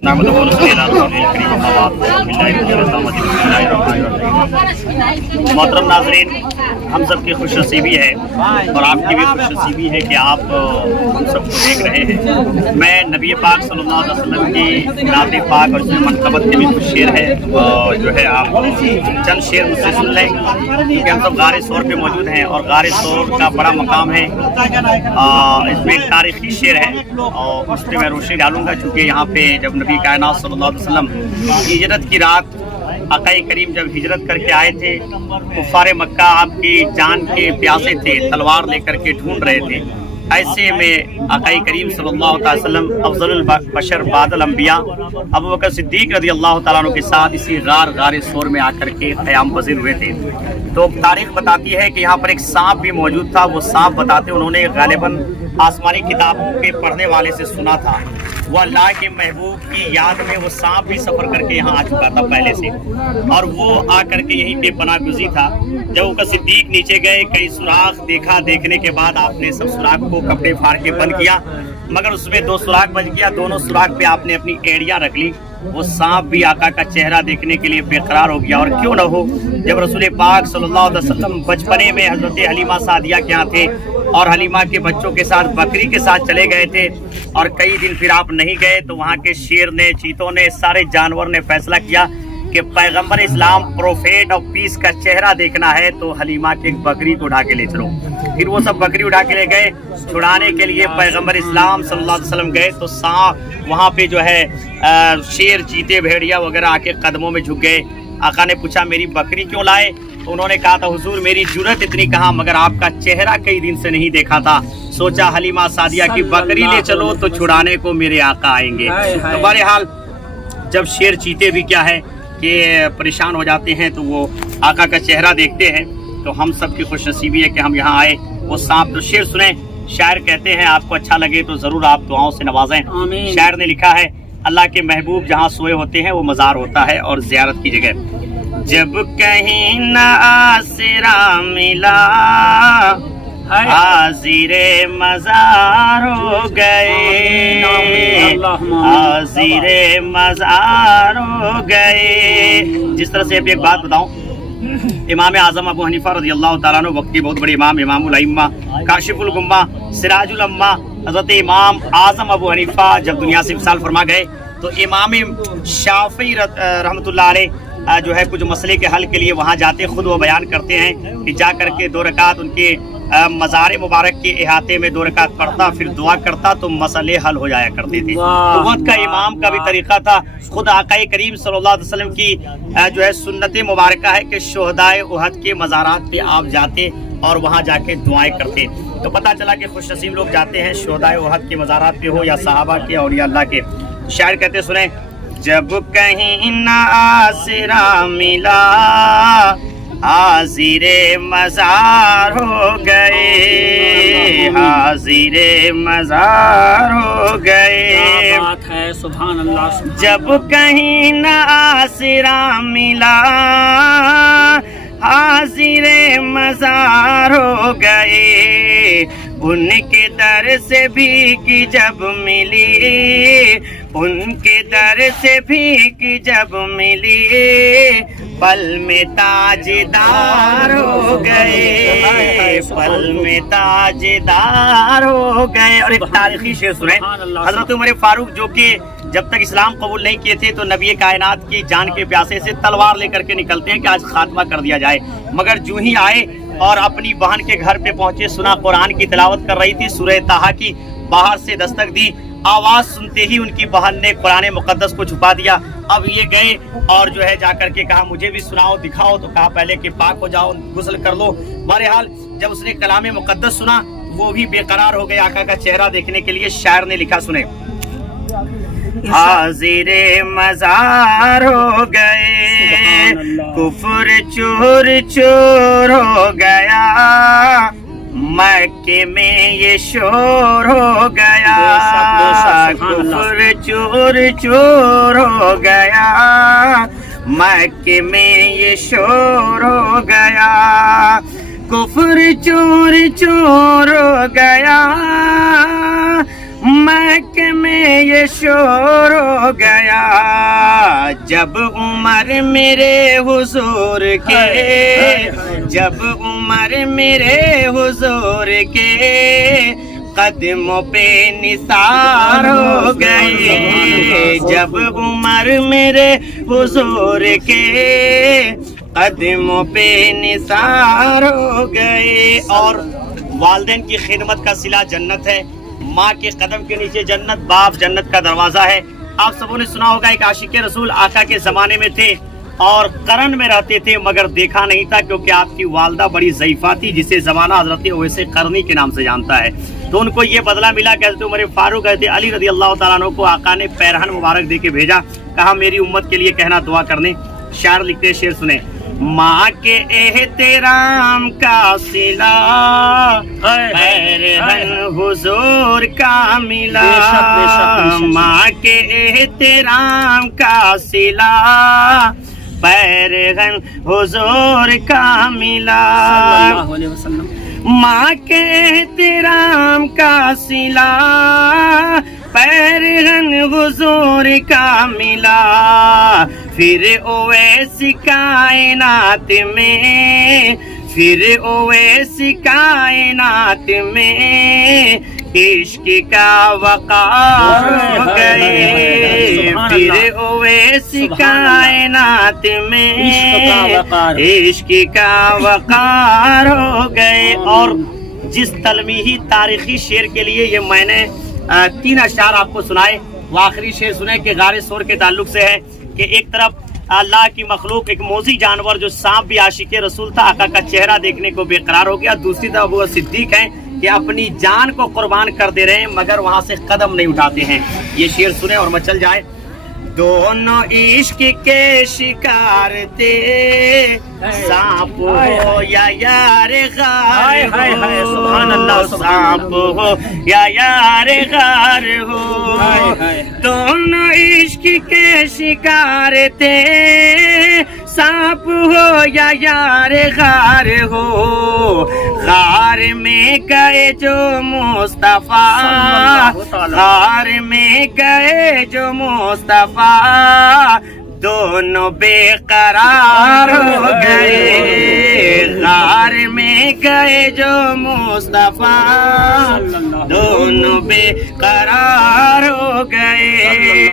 मोहतरम नाज़रीन, हम सब की खुश नसीबी है और आपकी भी खुश नसीबी है कि आप हम सबको देख रहे हैं। मैं नबी पाक सल्लल्लाहु अलैहि वसल्लम की नात पाक और उसमें मनक़बत के भी कुछ शेर है और जो है आप चंद शेर मुझसे सुन लें, क्योंकि हम सब गारे सौर पे मौजूद हैं और गारे सौर का बड़ा मकाम है। इसमें एक तारीख़ी शेर है और उस पर मैं रोशनी डालूँगा, चूँकि यहाँ पे जब नबी कायनात सल्लल्लाहु अलैहि वसल्लम हिजरत की रात आक़ाए करीम जब हिजरत करके आए थे, कुफ़ार मक्का आपकी जान के प्यासे थे, तलवार लेकर के ढूंढ रहे थे। ऐसे में आक़ाए करीम सल्लल्लाहु अलैहि वसल्लम अफ़ज़लुल बशर बादल अंबिया अबू बकर सिद्दीक़ रज़ी अल्लाह तआला अन्हु के साथ इसी गारे सौर में आकर के क़याम पज़ीर हुए थे। तो तारीख़ बताती है कि यहाँ पर एक सांप भी मौजूद था। वो सांप बताते उन्होंने गालिबन आसमानी किताबों के पढ़ने वाले से सुना था। वो अल्लाह के महबूब की याद में वो सांप भी सफ़र करके यहाँ आ चुका था पहले से, और वो आकर के यहीं पे पनाह गुज़ी था। जब वो सिद्दीक नीचे गए, कई सुराख देखा, देखने के बाद आपने सब सुराख को कपड़े फाड़ के बंद किया, मगर उसमें 2 सुराख बच गया। दोनों सुराख पे आपने अपनी एड़ियाँ रख ली। वो सांप भी आका का चेहरा देखने के लिए बेकरार हो गया। और क्यों न हो, जब रसूल पाक सल्लल्लाहु अलैहि वसल्लम बचपने में हज़रत हलीमा सादिया के यहाँ थे और हलीमा के बच्चों के साथ बकरी के साथ चले गए थे और कई दिन फिर आप नहीं गए, तो वहाँ के शेर ने, चीतों ने, सारे जानवर ने फैसला किया कि पैगंबर इस्लाम प्रोफेट और पीस का चेहरा देखना है, तो हलीमा के एक बकरी को उठा के ले चलो। फिर वो सब बकरी उठा के ले गए। छुड़ाने के लिए पैगंबर इस्लाम सल्लल्लाहु अलैहि वसल्लम गए तो सांप वहाँ पे जो है शेर, चीते, भेड़िया वगैरह आके कदमों में झुक गए। आका ने पूछा मेरी बकरी क्यों लाए? तो उन्होंने कहा था हुजूर मेरी जुर्रत इतनी कहाँ, मगर आपका चेहरा कई दिन से नहीं देखा था, सोचा हलीमा सादिया की बकरी ले चलो तो छुड़ाने को मेरे आका आएंगे। तो बहरहाल जब शेर, चीते भी क्या है कि परेशान हो जाते हैं तो वो आका का चेहरा देखते हैं। तो हम सब की खुशनसीबी है कि हम यहाँ आए। वो सांप, तो शेर सुने। शायर कहते हैं आपको अच्छा लगे तो ज़रूर आप दुआओं से नवाजें। शायर ने लिखा है अल्लाह के महबूब जहाँ सोए होते हैं वो मज़ार होता है और ज़ियारत की जगह। जब कहीं न आसरा मिला हाज़िरे मज़ार हो गए, हाज़िरे मज़ार हो गए। जिस तरह से अब एक बात बताऊं, इमाम आज़म अबू हनीफा रज़ी अल्लाह तआला अन्हु वक्त के बहुत बड़े इमाम, इमामुल अइम्मा, काशिफुल गुम्मा, सिराजुल अम्मा, हज़रत इमाम आज़म अबू हनीफा जब दुनिया से विसाल फरमा गए तो इमाम शाफ़ी रहमतुल्लाह अलैह जो है कुछ मसले के हल के लिए वहाँ जाते, खुद वो बयान करते हैं कि जा करके 2 रकात उनके मज़ार मुबारक के अहाते में 2 रकात पढ़ता, फिर दुआ करता तो मसले हल हो जाया करते थे। तो वक्त का इमाम का भी तरीक़ा था। खुद आक़ाए करीम सल्लल्लाहु अलैहि वसल्लम की जो है सुन्नत मुबारक है कि शुहदाए उहद के मज़ारात पे आप जाते और वहाँ जाके दुआएं करते। तो पता चला कि खुशनसीब लोग जाते हैं शुहदाए उहद के मज़ारात पे, हो या सहाबा के और या अल्लाह के। शायर कहते सुने, जब कहीं न आसरा मिला हाज़िरे मज़ार हो गए, हाज़िरे मज़ार हो गए। बात है सुभान अल्लाह। जब कहीं न आसरा मिला हाज़िरे मज़ार हो गए, उनके दर से भीख जब मिली, उनके दर से भीख जब मिली, पल में ताजदार हो गए, पल में ताजदार हो गए। और एक तारीखी शेर सुने, हज़रत उमर फारूक जो कि जब तक इस्लाम कबूल नहीं किए थे तो नबी कायनात की जान के प्यासे से तलवार लेकर के निकलते हैं कि आज खात्मा कर दिया जाए, मगर जूं ही आए और अपनी बहन के घर पे पहुंचे, सुना कुरान की तिलावत कर रही थी, सूरह ताहा की, बाहर से दस्तक दी। आवाज़ सुनते ही उनकी बहन ने कुरान मुकद्दस को छुपा दिया। अब ये गए और जो है जाकर के कहा मुझे भी सुनाओ, दिखाओ। तो कहा पहले कि पाक हो जाओ, गुस्ल कर लो। बहरहाल जब उसने कलाम मुकद्दस सुना वो भी बेकरार हो गए आका का चेहरा देखने के लिए। शायर ने लिखा सुने, हाज़िरे मज़ार हो गए, कुफर चूर चूर हो गया, मक्के में ये शोर हो गया, कुफर चूर चूर हो गया, मक्के में ये शोर हो गया, कुफर चूर चूर हो गया, मक्के में ये शोर हो गया, جب عمر میرے حضور کے جب عمر میرے حضور کے قدموں پہ نثار ہو گئے جب عمر میرے حضور کے قدموں پہ نثار ہو گئے. اور والدین کی خدمت کا صلہ جنت ہے. ماں کے قدم کے نیچے جنت، باپ جنت کا دروازہ ہے. آپ سبوں نے سنا ہوگا ایک عاشق رسول آقا کے زمانے میں تھے اور قرن میں رہتے تھے مگر دیکھا نہیں تھا کیونکہ آپ کی والدہ بڑی ضعیفہ تھی جسے زمانہ حضرت اویس قرنی کے نام سے جانتا ہے. تو ان کو یہ بدلہ ملا کہ حضرت عمر فاروق حضرت علی رضی اللہ تعالیٰ عنہ کو آقا نے پیرہن مبارک دے کے بھیجا. کہا میری امت کے لیے کہنا دعا کرنے. شاعر لکھتے ہیں، شعر سنیں. ماں کے احترام کا صلہ پیرہن حضور کا ملا ماں کے احترام کا صلہ پیرہن حضور کا ملا ماں کے احترام کا صلہ پیرہن حضور کا ملا پھر اویس کائنات میں پھر اویس کائنات میں عشق کا وقار ہو گئے پھر اویس کائنات میں عشق کا وقار ہو گئے. اور جس تلمیحی تاریخی شعر کے لیے یہ میں نے 3 اشعار آپ کو سنائے، وہ آخری شعر سنیں کہ غار ثور کے تعلق سے ہے کہ ایک طرف اللہ کی مخلوق ایک موذی جانور جو سانپ بھی عاشق رسول تھا آقا کا چہرہ دیکھنے کو بے قرار ہو گیا. دوسری طرف وہ صدیق ہیں کہ اپنی جان کو قربان کر دے رہے ہیں مگر وہاں سے قدم نہیں اٹھاتے ہیں. یہ شعر سنیں اور مچل جائے. دونوں عشق کے شکار تھے سانپ ہو یا یار غار ہو سبحان اللہ سانپ ہو یا یار غار ہو دونوں عشق کے شکار تھے سانپ ہو یا یار غار ہو غار میں گئے جو مصطفیٰ غار میں گئے جو مصطفیٰ دونوں بے قرار ہو گئے غار میں گئے جو مصطفیٰ دونوں بے قرار ہو گئے.